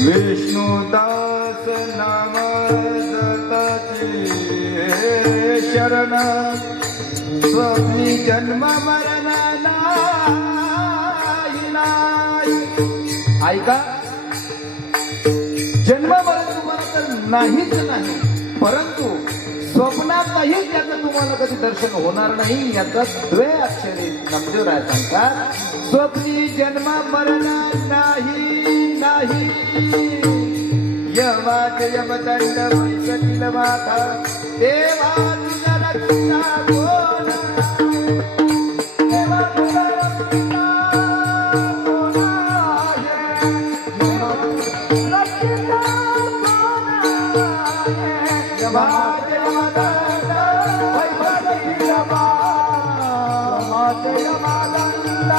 विष्णुदास नाम जताची शरण स्वप्नी जन्म मरण नाही. ऐका, जन्म मरण तुम्हाला तर नाहीच नाही, परंतु स्वप्नातही त्याचं तुम्हाला कधी दर्शन होणार नाही. याचा द्वे अक्षरे नामदेवराय सांगतात, स्वप्नी जन्म मरण नाही नाही. यमात यमदंड वैसतील माथा देवा तुझा रक्षा कोण, देवा तुझा रक्षा कोण आहे, देवा तुझा रक्षा कोण आहे. यमात यमदंड वैसतील माथा, यमात यमदंड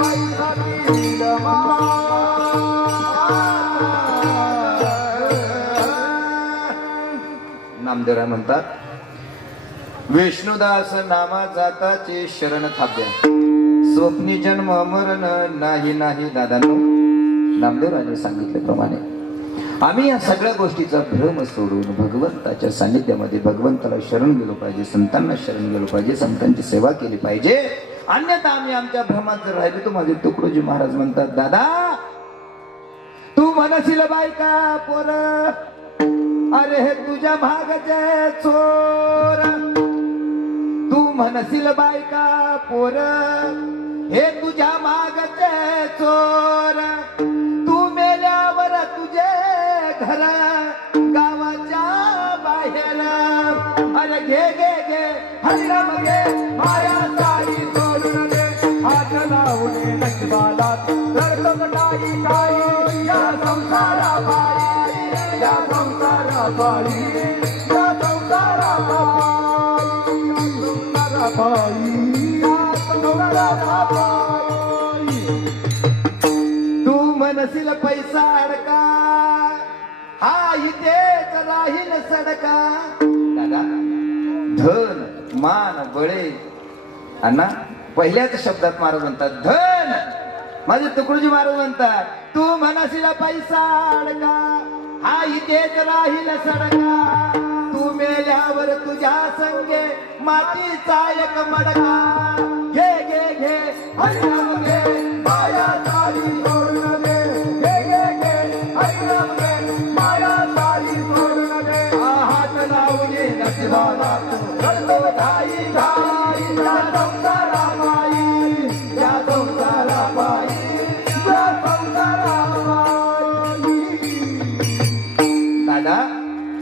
वैसतील माथा. नामदेवराय म्हणतात, विष्णुदास नामा जाताचे शरण थाप्या स्वप्नी जन्म मरण नाही नाही. दादांनो, नामदेवरायाने सांगितल्याप्रमाणे आम्ही या सगळ्या गोष्टीचा भ्रम सोडून भगवंताच्या सानिध्यामध्ये भगवंताला शरण गेलो पाहिजे, संतांना शरण गेलो पाहिजे, संतांची सेवा केली पाहिजे. अन्यथा आम्ही आमच्या भ्रमात जर राहिले तर माझे तुकडोजी महाराज म्हणतात, दादा तू म्हणशील बायका पोर, अरे हे तुझ्या भागाचे चोर. तू म्हणशील बायका पोर, हे तुझ्या मागचे चोर. तू मेल्यावर तुझे घर गावाच्या बाहेर, अरे घे घे घे हरिराम घे माया सारी सोडून दे. हात लावणे नशिबाला रडतो काही काही या संसाराबाई, या संसाराबाई, या संसाराबाई, या संसाराबाई. तू म्हणशील पैसा अडका, हा इथेच राहील सडका. दादा, धन मान बळे, अण्णा पहिल्याच शब्दात महाराज म्हणतात धन. माझे तुकडोजी महाराज म्हणतात, तू म्हणशील पैसा अडका, हा इथेच राहील सडका. तू मेल्यावर तुझ्या संगे मातीचा एक मडका. घे घे घे हरिनाम घे माया सारी सोडून दे. घे घे घे हरिनाम घे माया सारी सोडून दे. हात लावणे नशिबाला रडतो घाई घाई, या संसाराबाई, या संसाराबाई, या संसाराबाई. दादा,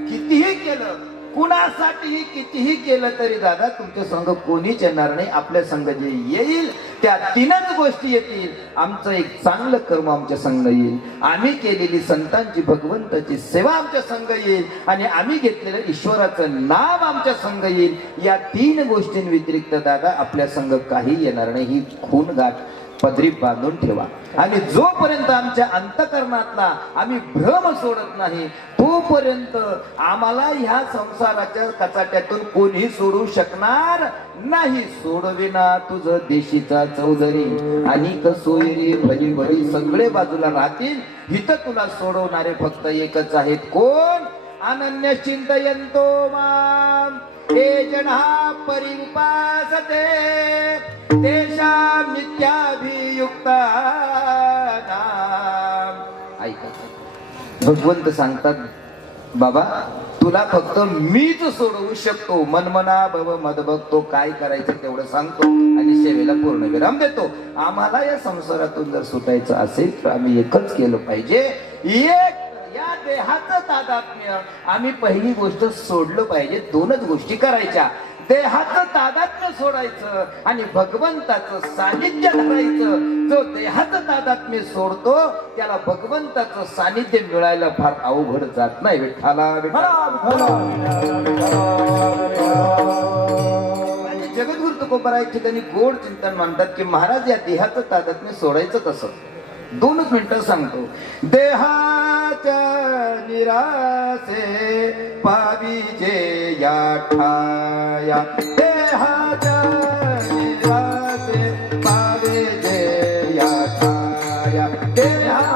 कितीही केलं, कुणासाठीही कितीही केलं तरी दादा तुमच्या संग कोणीच येणार नाही. आपल्या संग जे येईल त्या तीनच गोष्टी येतील. आमचं एक चांगलं कर्म आमच्या संग येईल, आम्ही केलेली संतांची भगवंताची सेवा आमच्या संग येईल, आणि आम्ही घेतलेलं ईश्वराचं नाम आमच्या संग येईल. या तीन गोष्टींव्यतिरिक्त दादा आपल्या संग काही येणार नाही. ही खून गाठ पदरी बांधून ठेवा. आणि जोपर्यंत आमच्या अंतकरणातला आम्ही भ्रम सोडत नाही तोपर्यंत आम्हाला ह्या संसाराच्या कचाट्यातून कोणी सोडू शकणार नाही. सोडविना तुझं देशीचा चौधरी, आणि सोयरी भरी भरी सगळे बाजूला राहतील. हिथं तुला सोडवणारे फक्त एकच आहेत. कोण? अनन्य चिंतयंतो माम हे जना परिउपासते तेषां नित्याभियुक्तानां. ऐका, भगवंत सांगतात, बाबा तुला फक्त मीच सोडवू शकतो. मनमना भव मद बघतो, काय करायचं तेवढं सांगतो आणि सेवेला पूर्ण विराम देतो. आम्हाला या संसारातून जर सुटायचं असेल तर आम्ही एकच केलं पाहिजे, एक या देहाचं तादात्म्य आम्ही पहिली गोष्ट सोडलं पाहिजे. दोनच गोष्टी करायच्या, देहाचं तादात्म्य सोडायचं आणि भगवंताचं सानिध्य धरायचं. जो देहाचं तादात्म्य सोडतो त्याला भगवंताचं सानिध्य मिळायला फार अवघड जात नाही. विठ्ठला जगद्गुरु तुकोबा एक ठिकाणी गोड चिंतन म्हणतात की महाराज या देहाचं तादात्म्य सोडायचं कसं. 2 मिनिटं सांगतो. देहाच्या निरासे पाविजे या ठाया, देहाच्या निरासे पाविजे या ठाया, देहा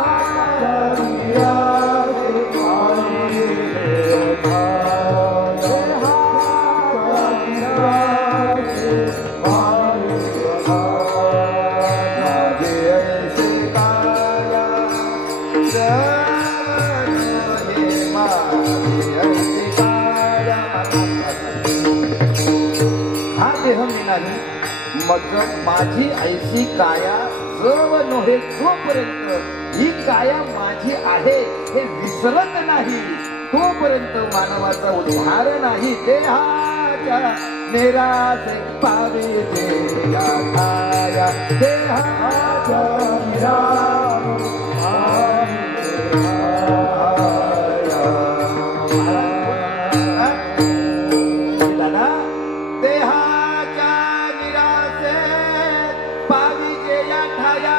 मग माझी ऐशी काया सर्व नोहे जोपर्यंत ही काया माझी आहे हे विसरत नाही तोपर्यंत मानवाचा उद्धार नाही. देहाच्या निराश पावे देया काया देहाच्या निराश दादा देहाच्या निराशेत पाविजे या ठाया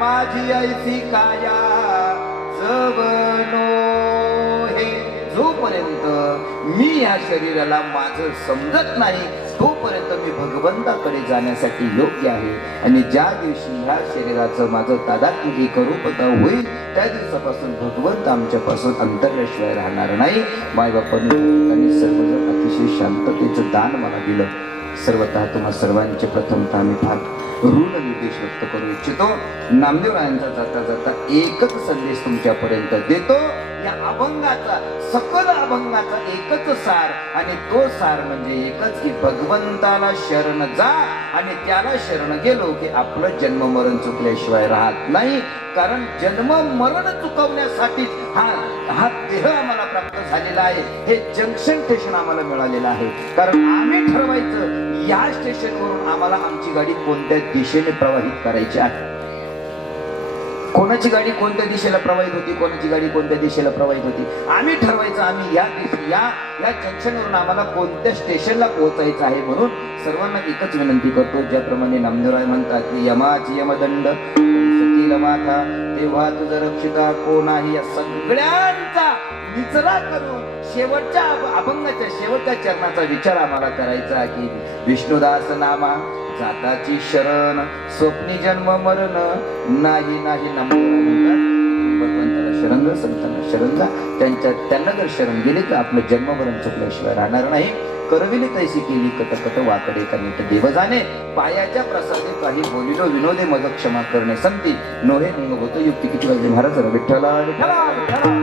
माझी ऐसी काया सबनो हे. जोपर्यंत मी या शरीराला माझं समजत नाही तोपर्यंत मी भगवंताकडे जाण्यासाठी योग्य आहे. आणि ज्या दिवशी ह्या शरीराचं माझं तादात्म्य करूपता होईल त्या दिवसापासून भगवंत आमच्यापासून अंतरल्याशिवाय राहणार नाही. मायबापांनी सर्वजण अतिशय शांततेचं दान मला दिलं. सर्वतः तुम्हा सर्वांचे प्रथमतः मी फार ऋण निर्देश व्यक्त करू इच्छितो. नामदेवरायांचा जाता जाता एकच संदेश तुमच्यापर्यंत देतो. या अभंगाचा सकल अभंगाचा एकच सार आणि तो सार म्हणजे एकच की भगवंताला शरण जा आणि त्याला शरण गेलो की आपलं जन्म मरण चुकल्याशिवाय राहत नाही. कारण जन्म मरण चुकवण्यासाठी हा देह आम्हाला प्राप्त झालेला आहे. हे जंक्शन स्टेशन आम्हाला मिळालेलं आहे. कारण आम्ही ठरवायचं या स्टेशनवरून आम्हाला आमची गाडी कोणत्या दिशेने प्रवाहित करायची आहे. कोणाची गाडी कोणत्या दिशेला प्रवाहित होती कोणाची गाडी कोणत्या दिशेला प्रवाहित होती आम्ही ठरवायचं. आम्ही या जंक्शनवरून आम्हाला कोणत्या स्टेशनला पोहोचायचं आहे. म्हणून सर्वांना एकच विनंती करतो. ज्याप्रमाणे नामदेवराय म्हणतात की यमाची यमदंड सतीला माथा तेव्हा तुझं रक्षिता कोण आहे. या सगळ्यांचा निचरा करून शेवटच्या अभंगाच्या शेवटच्या चरणाचा विचार आम्हाला करायचा की विष्णुदास नामा जाताची शरण स्वप्नी जन्म मरण नाही नाही. भगवंताला शरण जा संतांना शरण जा. त्यांना जर शरण गेले तर आपलं जन्म मरण चुकल्याशिवाय राहणार नाही. करविली तैसी केली कटकट वाकडे का नीट देव जाणे पायाच्या प्रसादे काही बोलिलो विनोदे मज क्षमा करणे संती नोहे अंग होतो युक्ती किती वाजले महाराज विठ्ठला विठ्ठला विठ्ठला.